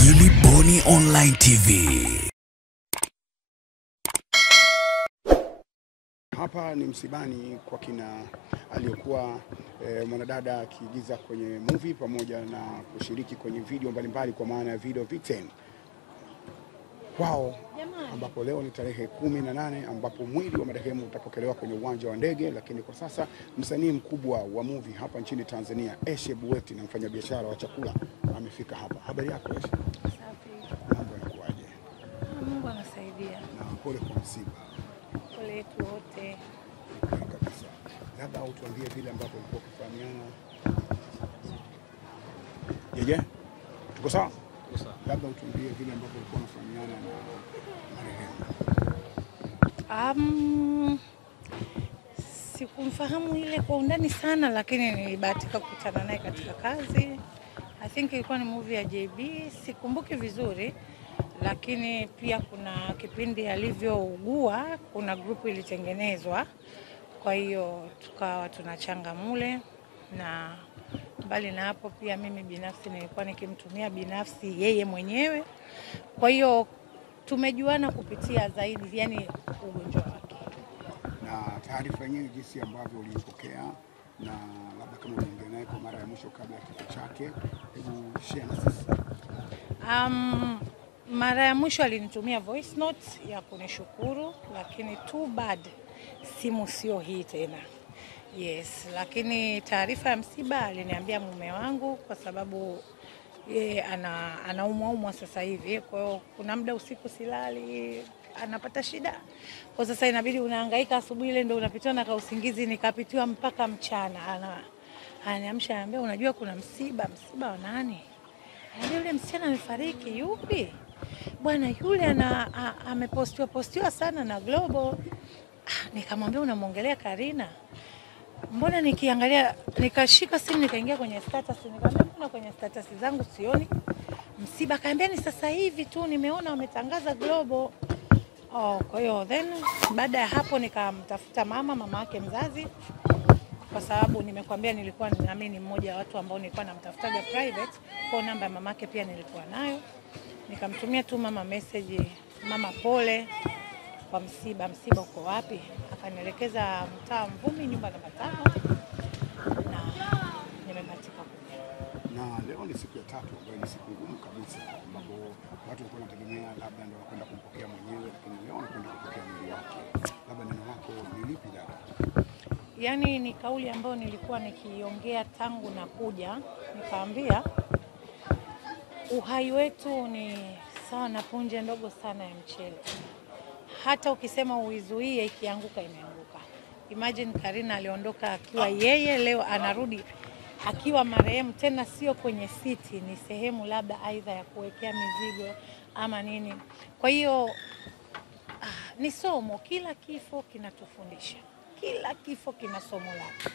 Gilly Bonny Online TV. Hapa ni msibani kwa kina aliyokuwa mwanadada akiigiza kwenye movie pamoja na kushiriki kwenye video mbalimbali kwa maana ya video V10 kwao, ambapo leo ni tarehe 18 ambapo mwili wa marehemu utapokelewa kwenye uwanja wa ndege. Lakini kwa sasa msanii mkubwa wa movie hapa nchini Tanzania, Eshe Buweti, na mfanyabiashara wa chakula amefika hapa. Habari yako Eshe? Safi. Mambo yanakuaje? Mungu anasaidia. Na pole kwa msiba. Pole yetu wote. Kabisa. Labda utuambie vile ambavyo ulikuwa ukifahamiana. Jeje? Tuko sawa? Tuko sawa. Labda utuambie vile ambavyo ulikuwa unafahamiana na marehemu. Sikumfahamu ile kwa undani sana, lakini nilibahatika kukutana naye katika kazi. I think ilikuwa ni movie ya JB, sikumbuki vizuri, lakini pia kuna kipindi alivyougua, kuna grupu ilitengenezwa. Kwa hiyo tukawa tunachanga mule, na mbali na hapo pia mimi binafsi nilikuwa nikimtumia binafsi yeye mwenyewe. Kwa hiyo tumejuana kupitia zaidi, yani ugonjwa wake. Na taarifa yenyewe jinsi ambavyo ulipokea, na labda kama uliongea naye kwa mara ya mwisho kabla ya kifo chake, hebu share na sisi. Mara ya mwisho alinitumia voice note ya kunishukuru, lakini too bad simu sio hii tena. Yes, lakini taarifa ya msiba aliniambia mume wangu, kwa sababu yeye anaumwa sasa hivi. Kwa hiyo kuna muda usiku silali, anapata shida. Kwa sasa inabidi unahangaika, asubuhi ile ndio unapitiwa na kausingizi, nikapitiwa mpaka mchana. Ananiamsha ananiambia, unajua kuna msiba wa nani? Ananiambia yule msichana amefariki. Yupi? Bwana yule amepostiwa sana na Global. Nikamwambia unamwongelea Karina? Mbona nikiangalia, nikashika simu nikaingia kwenye status, nikamwambia mbona kwenye status zangu sioni msiba? Kaambia ni sasa hivi tu nimeona wametangaza Global. Kwa hiyo then baada ya hapo nikamtafuta mama yake mzazi, kwa sababu nimekwambia nilikuwa ninaamini mmoja wa watu ambao nilikuwa namtafutaga private, kwa namba ya mamake pia nilikuwa nayo. Nikamtumia tu mama message, mama pole kwa msiba uko wapi? Akanielekeza mtaa Mvumi, nyumba namba 5, na nimebahatika kuja. Na leo ni siku ya tatu ambayo ni siku ngumu kabisa, ambapo watu walikuwa wanategemea labda ndio wanakwenda kumpokea mwenyewe, lakini leo wanakwenda kupokea mwili wake. Labda neno lako ni lipi dada? Yaani ni kauli ambayo nilikuwa nikiongea tangu na kuja, nikaambia uhai wetu ni sawa na punje ndogo sana ya mchele. Hata ukisema uizuie, ikianguka imeanguka. Imagine Karina aliondoka akiwa yeye, leo anarudi akiwa marehemu, tena sio kwenye siti, ni sehemu labda aidha ya kuwekea mizigo ama nini. Kwa hiyo ni somo, kila kifo kinatufundisha. Kila kifo kina somo lake.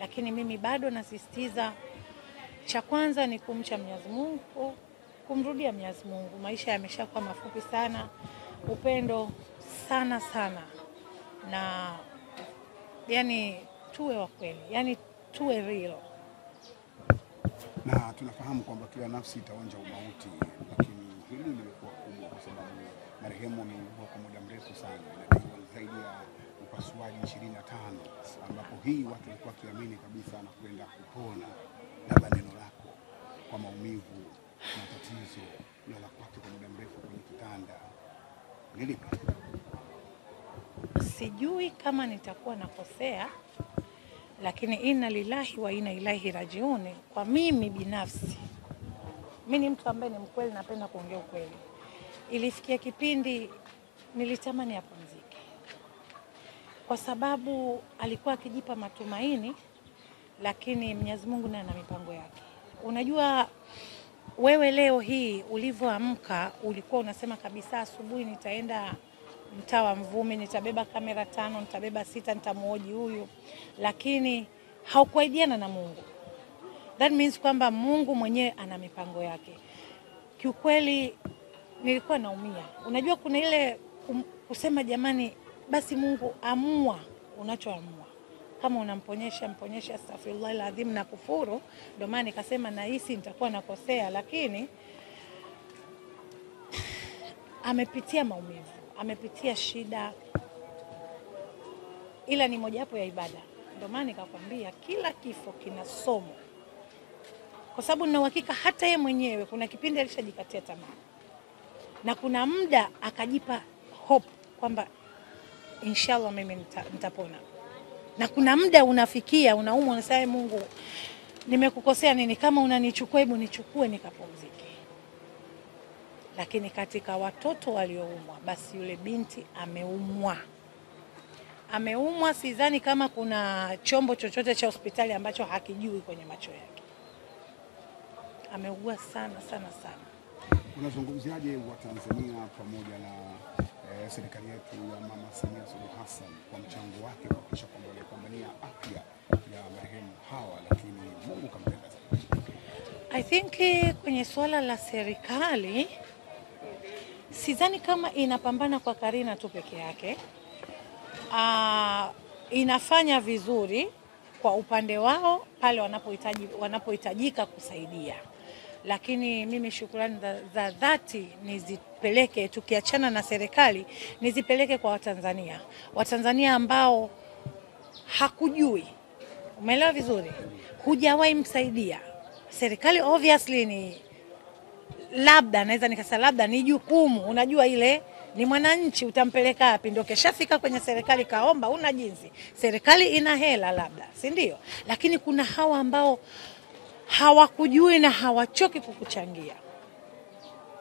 Lakini mimi bado nasisitiza, cha kwanza ni kumcha Mwenyezi Mungu, kumrudia Mwenyezi Mungu. Maisha yameshakuwa mafupi sana, upendo sana, na yani tuwe wa kweli, yani tuwe real. Na tunafahamu kwamba kila nafsi itaonja umauti, lakini hili limekuwa kubwa kwa sababu marehemu ameugua kwa muda mrefu sana, inadaiwa zaidi ya upasuaji 25, ambapo hii watu walikuwa kiamini kabisa anakwenda kupona. Labda neno lako kwa maumivu na tatizo la kwake kwa muda mrefu kwenye kitanda ni lipi? Sijui kama nitakuwa nakosea, lakini inna lillahi wa inna ilaihi rajiun. Kwa mimi binafsi, mimi ni mtu ambaye ni mkweli, napenda kuongea ukweli. Ilifikia kipindi nilitamani apumzike, kwa sababu alikuwa akijipa matumaini, lakini Mwenyezi Mungu naye ana mipango yake. Unajua wewe leo hii ulivyoamka ulikuwa unasema kabisa asubuhi nitaenda mtaa wa Mvumi, nitabeba kamera 5, nitabeba 6, nitamuoji huyu, lakini haukuaidiana na Mungu. That means kwamba Mungu mwenyewe ana mipango yake. Kiukweli nilikuwa naumia. Unajua kuna ile kusema jamani, basi Mungu amua unachoamua. Kama unamponyesha mponyesha, astaghfirullah alazim, na kufuru. Ndio maana nikasema nahisi nitakuwa nakosea, lakini amepitia maumivu, amepitia shida, ila ni mojawapo ya ibada. Ndio maana nikakwambia kila kifo kina somo, kwa sababu nina uhakika hata yeye mwenyewe kuna kipindi alishajikatia tamaa, na kuna muda akajipa hope kwamba inshallah mimi nitapona, na kuna muda unafikia unaumwa, unasema Mungu, nimekukosea nini? Kama unanichukua, hebu nichukue nikapumzike. Lakini katika watoto walioumwa, basi yule binti ameumwa, sidhani kama kuna chombo chochote cha hospitali ambacho hakijui kwenye macho yake. Ameugua sana sana sana. Unazungumziaje wa Tanzania pamoja na serikali yetu ya Mama Samia Suluhu Hassan kwa mchango wake kuhakikisha kwamba wanapambania afya ya marehemu Hawa, lakini Mungu kampenda zaidi? I think kwenye swala la serikali sidhani kama inapambana kwa Karina tu peke yake. Inafanya vizuri kwa upande wao pale wanapohitajika kusaidia, lakini mimi shukrani za dhati nizipeleke, tukiachana na serikali, nizipeleke kwa Watanzania ambao hakujui. Umeelewa vizuri? Hujawahi msaidia. Serikali obviously ni labda, naweza nikasema labda ni jukumu, unajua ile ni mwananchi, utampeleka wapi? Ndio keshafika kwenye serikali kaomba, una jinsi. Serikali ina hela labda, si ndio? Lakini kuna hawa ambao hawakujui na hawachoki kukuchangia.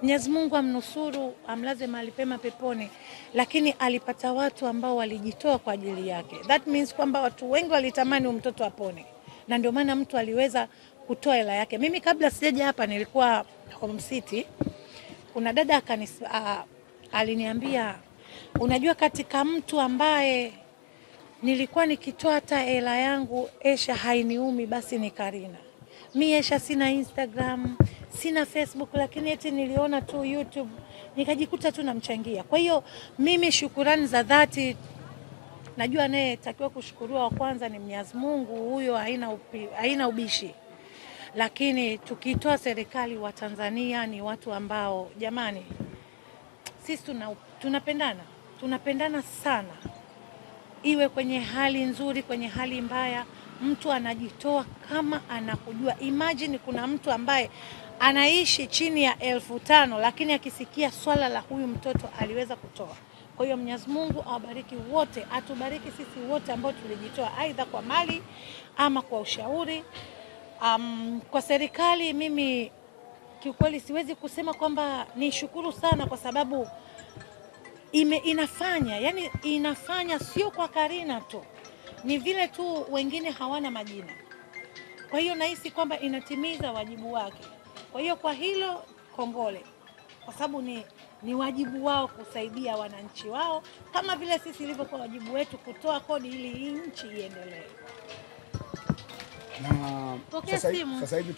Mwenyezi Mungu amnusuru, amlaze mahali pema peponi, lakini alipata watu ambao walijitoa kwa ajili yake. That means kwamba watu wengi walitamani mtoto apone, na ndio maana mtu aliweza kutoa hela yake. Mimi kabla sijaja hapa nilikuwa Home City, kuna dada aliniambia, unajua katika mtu ambaye nilikuwa nikitoa hata hela yangu Esha hainiumi, basi ni Karina. Mimi Esha sina Instagram, sina Facebook, lakini eti niliona tu YouTube nikajikuta tu namchangia. Kwa hiyo mimi shukurani za dhati, najua naye takiwa kushukuriwa wa kwanza ni Mwenyezi Mungu, huyo haina ubishi. Lakini tukitoa serikali, wa Tanzania ni watu ambao jamani, sisi tunapendana sana, iwe kwenye hali nzuri, kwenye hali mbaya, mtu anajitoa kama anakujua. Imagine kuna mtu ambaye anaishi chini ya 1500 lakini akisikia swala la huyu mtoto aliweza kutoa. Kwa hiyo Mwenyezi Mungu awabariki wote, atubariki sisi wote ambao tulijitoa aidha kwa mali ama kwa ushauri. Kwa serikali mimi kiukweli siwezi kusema kwamba ni shukuru sana, kwa sababu inafanya sio kwa Karina tu, ni vile tu wengine hawana majina. Kwa hiyo nahisi kwamba inatimiza wajibu wake. Kwa hiyo kwa hilo kongole, kwa sababu ni wajibu wao kusaidia wananchi wao, kama vile sisi ilivyokuwa wajibu wetu kutoa kodi ili nchi iendelee. Na sasa hivi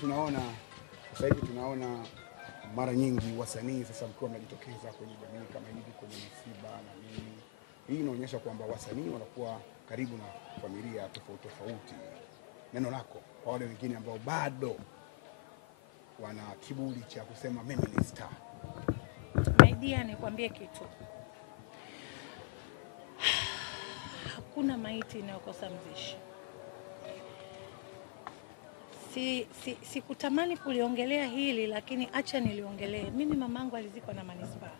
tunaona mara nyingi wasanii sasa mkiwa mnajitokeza kwenye jamii kama hivi, kwenye misiba na nini. Hii inaonyesha kwamba wasanii wanakuwa karibu na familia tofauti tofauti. Neno lako kwa wale wengine ambao bado wana kiburi cha kusema mimi ni star? Idea nikwambie kitu, hakuna maiti inayokosa mzishi. Sikutamani kuliongelea hili, lakini acha niliongelee. Mimi mamangu alizikwa na manispaa.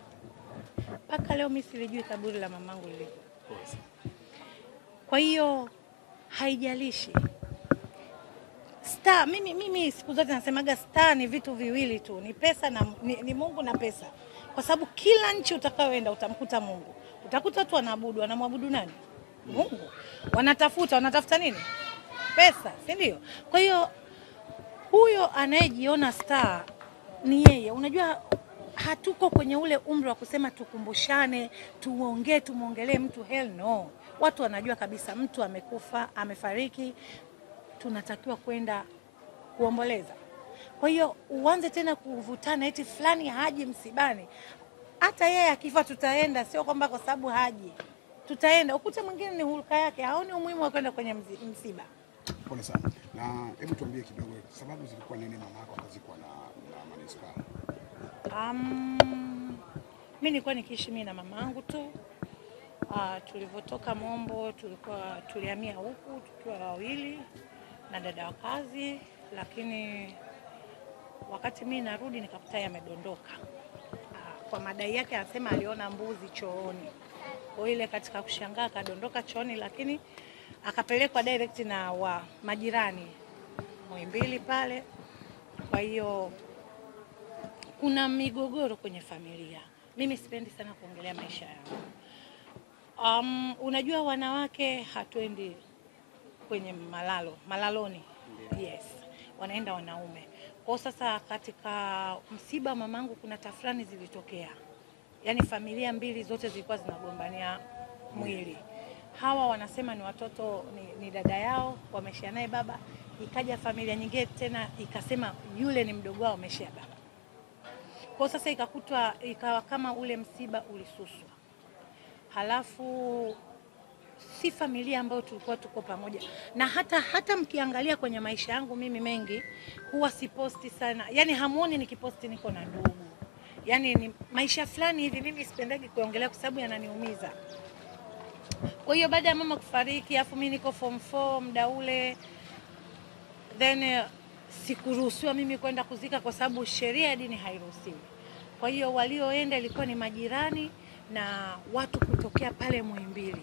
Mpaka leo mimi silijui kaburi la mamangu lilipo. Kwa hiyo haijalishi. Star, mimi siku zote nasemaga star ni vitu viwili tu, ni pesa na ni Mungu na pesa. Kwa sababu kila nchi utakayoenda utamkuta Mungu. Utakuta watu wanamwabudu nani? Mungu. Wanatafuta nini? Pesa, si ndio? Kwa hiyo huyo anayejiona star ni yeye. Unajua hatuko kwenye ule umri wa kusema tukumbushane, tumuongelee mtu, hell no. Watu wanajua kabisa mtu amekufa, amefariki, tunatakiwa kwenda kuomboleza. Kwa hiyo uanze tena kuvutana eti fulani haji msibani. Hata yeye akifa tutaenda, sio kwamba kwa sababu haji. Tutaenda. Ukuta mwingine ni hulka yake, haoni umuhimu wa kwenda kwenye msiba. Pole sana. Na hebu tuambie kidogo sababu zilikuwa nini mama yako akazikwa na manispaa? Mimi nilikuwa nikiishi mimi na mama yangu tu. Tulivyotoka Mombo tulihamia huku tukiwa wawili na dada wa kazi, lakini wakati mimi narudi nikakuta yamedondoka. Kwa madai yake anasema aliona mbuzi chooni. Kwa ile katika kushangaa kadondoka chooni, lakini akapelekwa direct na wa majirani Muhimbili pale. Kwa hiyo kuna migogoro kwenye familia. Mimi sipendi sana kuongelea maisha yao. Unajua wanawake hatuendi kwenye malaloni. Yes. Wanaenda wanaume. Kwa sasa katika msiba mamangu kuna tafrani zilitokea. Yaani familia mbili zote zilikuwa zinagombania mwili. Hawa wanasema ni watoto ni dada yao wameshia naye baba, ikaja familia nyingine tena ikasema yule ni mdogo wao wameshia baba. Kwa sasa ikawa kama ule msiba ulisuswa. Halafu si familia ambayo tulikuwa tuko pamoja. Na hata mkiangalia kwenye maisha yangu mimi mengi huwa siposti sana. Yaani hamuoni nikiposti niko na ndugu. Yaani ni maisha fulani hivi mimi sipendagi kuongelea kwa sababu yananiumiza. Kwa hiyo baada ya mama kufariki afu mimi niko form 4 muda ule, then sikuruhusiwa mimi kwenda kuzika kwa sababu sheria ya dini hairuhusiwi. Kwa hiyo walioenda ilikuwa ni majirani na watu kutokea pale Muhimbili.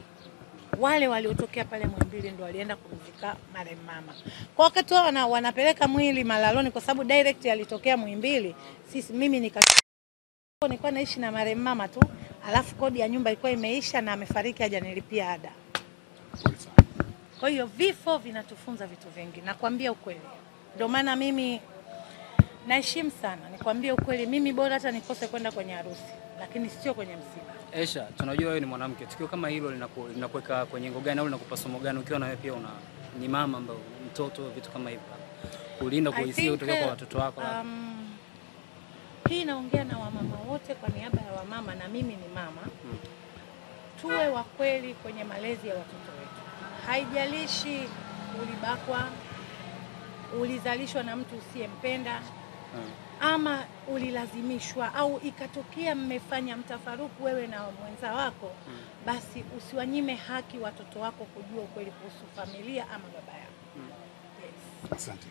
Wale waliotokea pale Muhimbili ndio walienda kumzika marehemu mama. Kwa wakati wao wanapeleka mwili malaloni kwa sababu direct alitokea Muhimbili. Mimi nilikuwa naishi na marehemu mama tu, alafu kodi ya nyumba ilikuwa imeisha na amefariki hajanilipia ada. Kwa hiyo vifo vinatufunza vitu vingi, nakwambia ukweli. Ndio maana mimi naheshimu sana, nikwambia ukweli, mimi bora hata nikose kwenda kwenye harusi, lakini sio kwenye msiba. Esha, tunajua wewe ni mwanamke. Tukio kama hilo linakuweka kwenye ngo gani au linakupa somo gani ukiwa na wewe pia ni mama ambaye mtoto vitu kama hivyo? Kulinda kuhisia kutoka kwa watoto wako. Hii naongea na wamama wote kwa niaba ya wamama na mimi ni mama. Tuwe wa kweli kwenye malezi ya watoto wetu. Haijalishi ulibakwa, ulizalishwa na mtu usiyempenda, ama ulilazimishwa au ikatokea mmefanya mtafaruku wewe na mwenza wako, basi usiwanyime haki watoto wako kujua ukweli kuhusu familia ama baba yao. Yes. Asante.